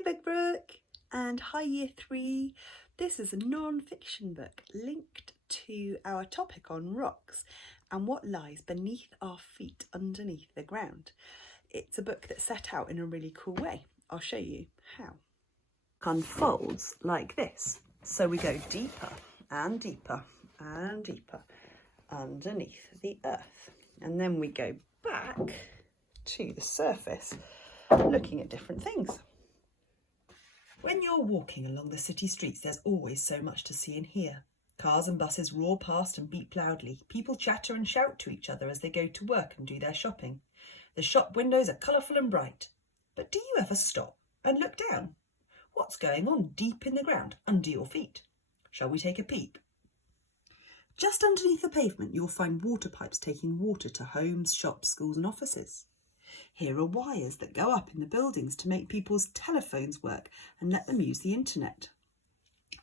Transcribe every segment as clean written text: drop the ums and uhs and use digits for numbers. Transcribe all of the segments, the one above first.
Hi Big Brooke and hi Year 3. This is a non-fiction book linked to our topic on rocks and what lies beneath our feet underneath the ground. It's a book that's set out in a really cool way. I'll show you how. Unfolds like this. So we go deeper and deeper and deeper underneath the earth. And then we go back to the surface, looking at different things. When you're walking along the city streets, there's always so much to see and hear. Cars and buses roar past and beep loudly. People chatter and shout to each other as they go to work and do their shopping. The shop windows are colourful and bright. But do you ever stop and look down? What's going on deep in the ground under your feet? Shall we take a peep? Just underneath the pavement, you'll find water pipes taking water to homes, shops, schools and offices. Here are wires that go up in the buildings to make people's telephones work and let them use the internet.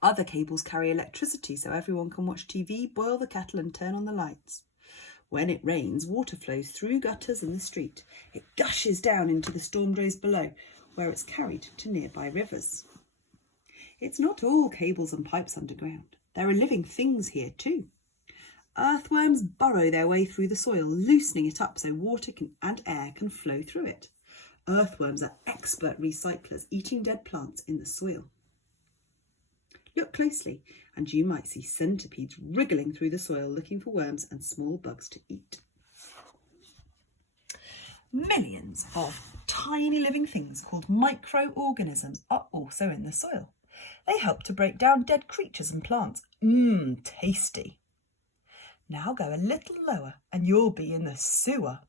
Other cables carry electricity so everyone can watch TV, boil the kettle and turn on the lights. When it rains, water flows through gutters in the street. It gushes down into the storm drains below, where it's carried to nearby rivers. It's not all cables and pipes underground. There are living things here too. Earthworms burrow their way through the soil, loosening it up so water and air can flow through it. Earthworms are expert recyclers, eating dead plants in the soil. Look closely and you might see centipedes wriggling through the soil looking for worms and small bugs to eat. Millions of tiny living things called microorganisms are also in the soil. They help to break down dead creatures and plants. Tasty. Now go a little lower and you'll be in the sewer.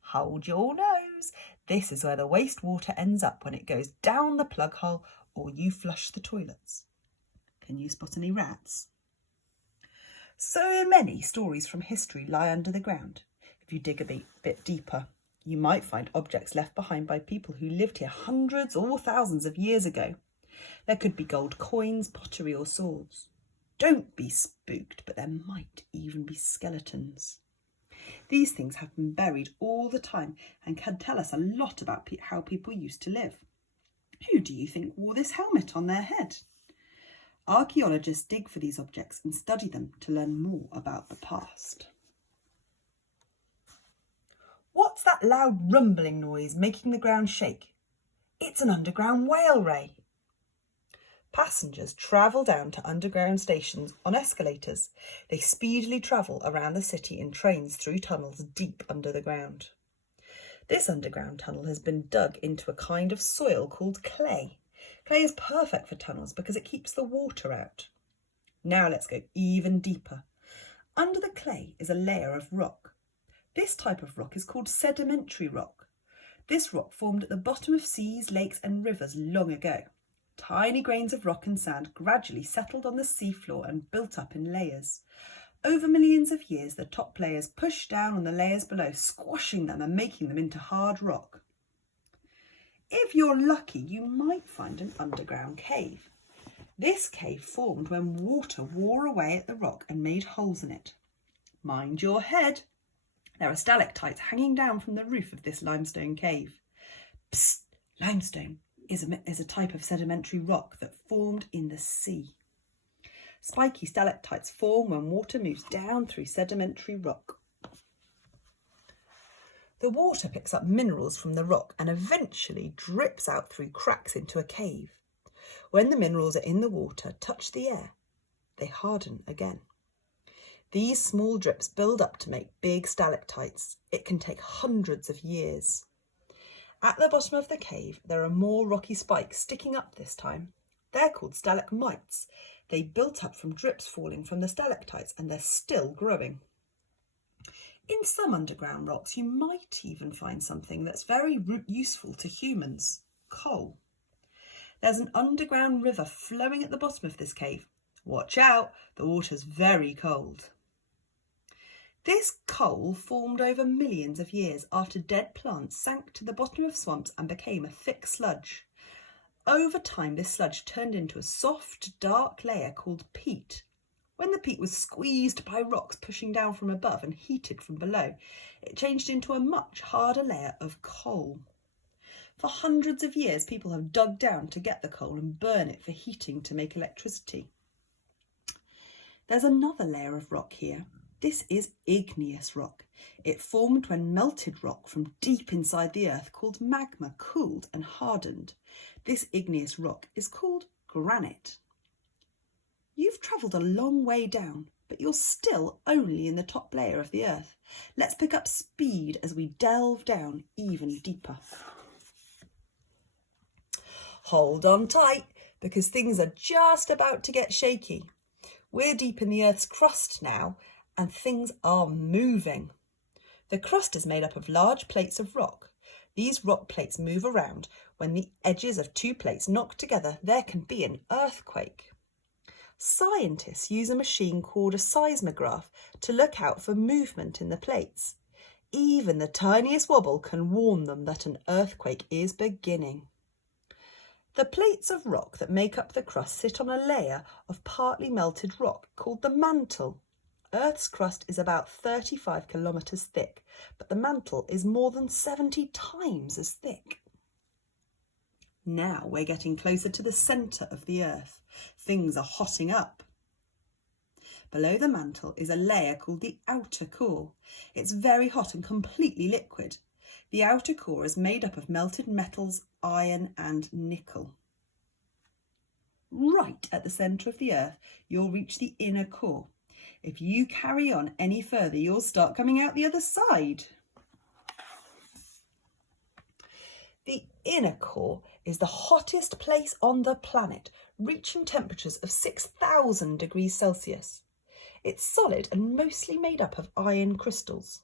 Hold your nose. This is where the wastewater ends up when it goes down the plug hole or you flush the toilets. Can you spot any rats? So many stories from history lie under the ground. If you dig a bit deeper, you might find objects left behind by people who lived here hundreds or thousands of years ago. There could be gold coins, pottery or swords. Don't be spooked, but there might even be skeletons. These things have been buried all the time and can tell us a lot about how people used to live. Who do you think wore this helmet on their head? Archaeologists dig for these objects and study them to learn more about the past. What's that loud rumbling noise making the ground shake? It's an underground whale ray. Passengers travel down to underground stations on escalators. They speedily travel around the city in trains through tunnels deep under the ground. This underground tunnel has been dug into a kind of soil called clay. Clay is perfect for tunnels because it keeps the water out. Now let's go even deeper. Under the clay is a layer of rock. This type of rock is called sedimentary rock. This rock formed at the bottom of seas, lakes and rivers long ago. Tiny grains of rock and sand gradually settled on the seafloor and built up in layers. Over millions of years, the top layers pushed down on the layers below, squashing them and making them into hard rock. If you're lucky, you might find an underground cave. This cave formed when water wore away at the rock and made holes in it. Mind your head. There are stalactites hanging down from the roof of this limestone cave. Psst, limestone is a type of sedimentary rock that formed in the sea. Spiky stalactites form when water moves down through sedimentary rock. The water picks up minerals from the rock and eventually drips out through cracks into a cave. When the minerals are in the water, touch the air, they harden again. These small drips build up to make big stalactites. It can take hundreds of years. At the bottom of the cave, there are more rocky spikes sticking up this time. They're called stalagmites. They built up from drips falling from the stalactites and they're still growing. In some underground rocks, you might even find something that's very useful to humans, coal. There's an underground river flowing at the bottom of this cave. Watch out, the water's very cold. This coal formed over millions of years after dead plants sank to the bottom of swamps and became a thick sludge. Over time, this sludge turned into a soft, dark layer called peat. When the peat was squeezed by rocks pushing down from above and heated from below, it changed into a much harder layer of coal. For hundreds of years, people have dug down to get the coal and burn it for heating to make electricity. There's another layer of rock here. This is igneous rock. It formed when melted rock from deep inside the earth called magma cooled and hardened. This igneous rock is called granite. You've travelled a long way down, but you're still only in the top layer of the earth. Let's pick up speed as we delve down even deeper. Hold on tight, because things are just about to get shaky. We're deep in the Earth's crust now, and things are moving. The crust is made up of large plates of rock. These rock plates move around. When the edges of two plates knock together, there can be an earthquake. Scientists use a machine called a seismograph to look out for movement in the plates. Even the tiniest wobble can warn them that an earthquake is beginning. The plates of rock that make up the crust sit on a layer of partly melted rock called the mantle. Earth's crust is about 35 kilometres thick, but the mantle is more than 70 times as thick. Now we're getting closer to the centre of the Earth. Things are hotting up. Below the mantle is a layer called the outer core. It's very hot and completely liquid. The outer core is made up of melted metals, iron and nickel. Right at the centre of the Earth, you'll reach the inner core. If you carry on any further, you'll start coming out the other side. The inner core is the hottest place on the planet, reaching temperatures of 6,000 degrees Celsius. It's solid and mostly made up of iron crystals.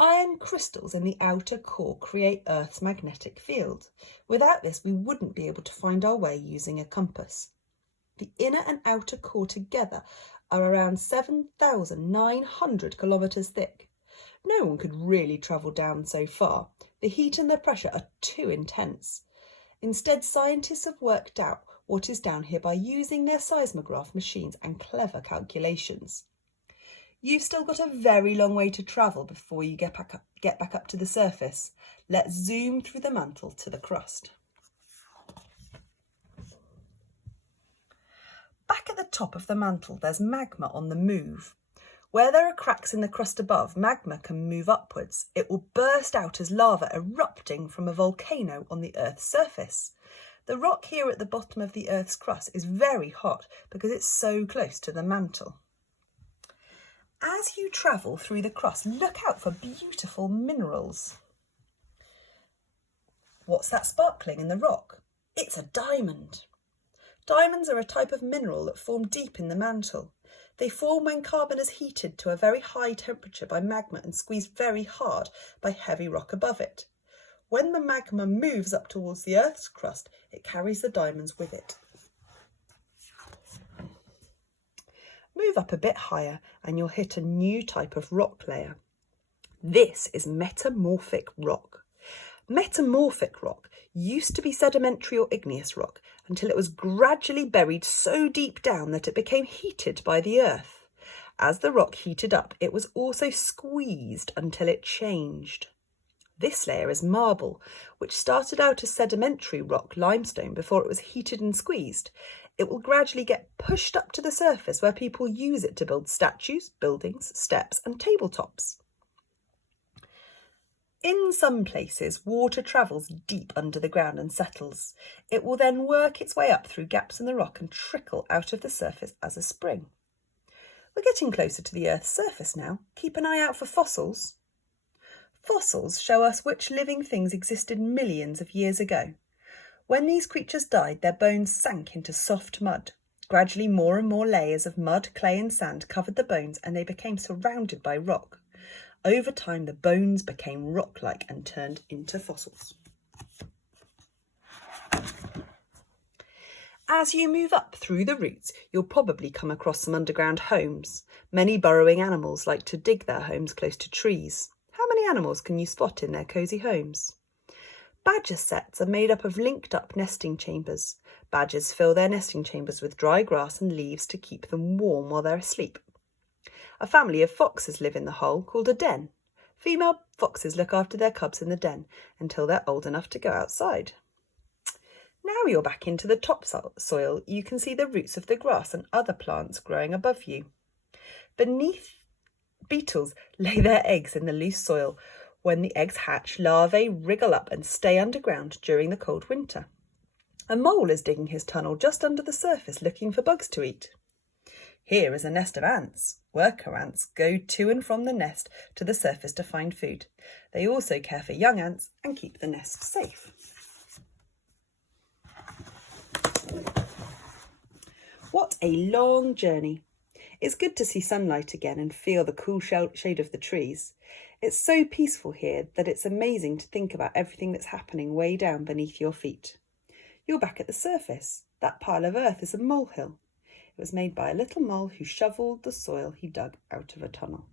Iron crystals in the outer core create Earth's magnetic field. Without this, we wouldn't be able to find our way using a compass. The inner and outer core together are around 7,900 kilometres thick. No one could really travel down so far. The heat and the pressure are too intense. Instead, scientists have worked out what is down here by using their seismograph machines and clever calculations. You've still got a very long way to travel before you get back up to the surface. Let's zoom through the mantle to the crust. Back at the top of the mantle, there's magma on the move. Where there are cracks in the crust above, magma can move upwards. It will burst out as lava erupting from a volcano on the Earth's surface. The rock here at the bottom of the Earth's crust is very hot because it's so close to the mantle. As you travel through the crust, look out for beautiful minerals. What's that sparkling in the rock? It's a diamond. Diamonds are a type of mineral that form deep in the mantle. They form when carbon is heated to a very high temperature by magma and squeezed very hard by heavy rock above it. When the magma moves up towards the Earth's crust, it carries the diamonds with it. Move up a bit higher and you'll hit a new type of rock layer. This is metamorphic rock. Metamorphic rock used to be sedimentary or igneous rock until it was gradually buried so deep down that it became heated by the earth. As the rock heated up, it was also squeezed until it changed. This layer is marble, which started out as sedimentary rock, limestone, before it was heated and squeezed. It will gradually get pushed up to the surface where people use it to build statues, buildings, steps and tabletops. In some places, water travels deep under the ground and settles. It will then work its way up through gaps in the rock and trickle out of the surface as a spring. We're getting closer to the Earth's surface now. Keep an eye out for fossils. Fossils show us which living things existed millions of years ago. When these creatures died, their bones sank into soft mud. Gradually, more and more layers of mud, clay and sand covered the bones and they became surrounded by rock. Over time, the bones became rock-like and turned into fossils. As you move up through the roots, you'll probably come across some underground homes. Many burrowing animals like to dig their homes close to trees. How many animals can you spot in their cosy homes? Badger setts are made up of linked-up nesting chambers. Badgers fill their nesting chambers with dry grass and leaves to keep them warm while they're asleep. A family of foxes live in the hole called a den. Female foxes look after their cubs in the den until they're old enough to go outside. Now you're back into the topsoil, you can see the roots of the grass and other plants growing above you. Beneath, beetles lay their eggs in the loose soil. When the eggs hatch, larvae wriggle up and stay underground during the cold winter. A mole is digging his tunnel just under the surface looking for bugs to eat. Here is a nest of ants. Worker ants go to and from the nest to the surface to find food. They also care for young ants and keep the nest safe. What a long journey. It's good to see sunlight again and feel the cool shade of the trees. It's so peaceful here that it's amazing to think about everything that's happening way down beneath your feet. You're back at the surface. That pile of earth is a molehill. It was made by a little mole who shovelled the soil he dug out of a tunnel.